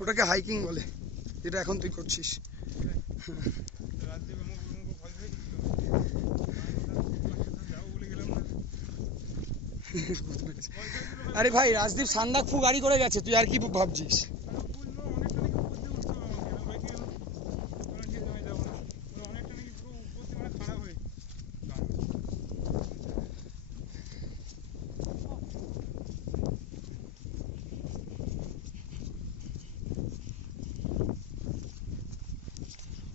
ওটাকে হাইকিং বলে, যেটা এখন তুই করছিস। আরে ভাই, রাজদীপ সান্দাকফু গাড়ি করে গেছে, তুই আর কি ভাবছিস?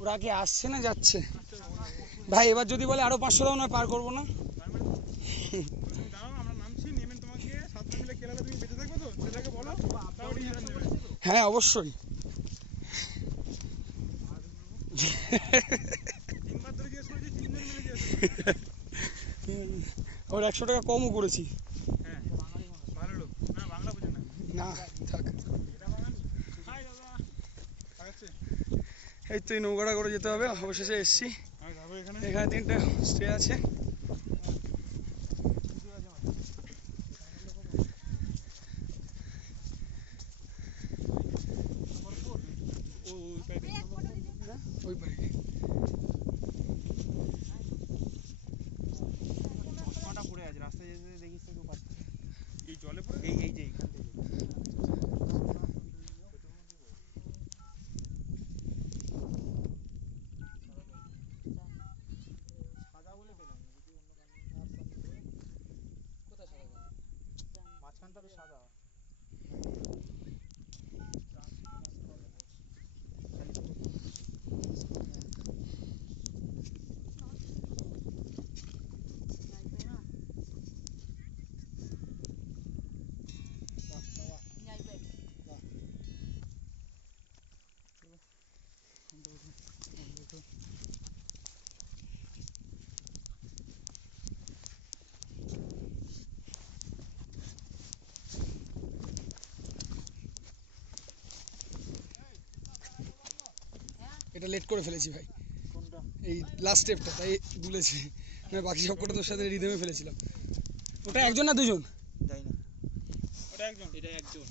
ওরা কি আসছে না যাচ্ছে? ভাই এবার যদি বলে আরো 500 দাও, নয় পার করবো না। হ্যাঁ অবশ্যই। ওর 100 টাকা কমও করেছি। না থাক, এই তো নৌকাটা করে যেতে হবে। অবশেষে এসছি, এখানে 3টা স্টে আছে। ওই পারে পড়ে আছে রাস্তায় যেতে দেখিস তো এই জলে পড়ে, এই যে এইখান থেকে সাদা বলে পেলাম, যদি অন্য কোথায় সাদা, মাঝখানটা তো সাদা। এটা লেট করে ফেলেছি ভাই, কোনটা? এই লাস্ট স্টেপটা, তাই ভুলেছি। আমি বাকি সব কটা তোর সাথে রিদমে ফেলেছিলাম। ওটা একজন না দুজন? যাই না, ওটা একজন, এটা একজন।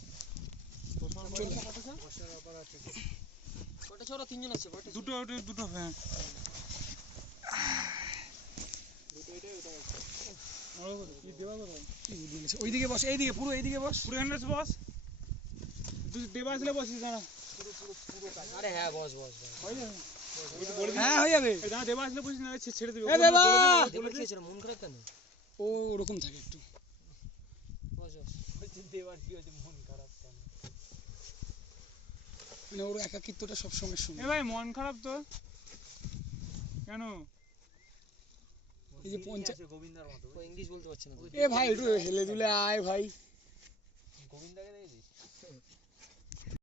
কটা ছোট, 3জন আছে, দুটো দুটো, হ্যাঁ ওইদিকে বস, এইদিকে পুরো এইদিকে বস, পুরো এখানে বস। তুই দেবা আসলে বসিস না? আরে হ্যাঁ বস বস হ্যাঁ হয়ে যাবে। দাঁড়া, দেবা আসলে বসিস না, ছেড়ে দিবি। এ দেবা! দেবা কি হয়েছিল, মন খারাপ কেন? ও ওরকম থাকে একটু। বস বস। দেবার কি হয়েছে, মন খারাপ কেন? মানে ওর একাকিত্বটা সবসময় শুনে। এ ভাই মন খারাপ তো কেন? এই যে গোবিন্দার মতো, ও ইংলিশ বলতে পারছে না। এ ভাই একটু হেলে দুলে আয় ভাই। গোবিন্দাকে দেখেছিস?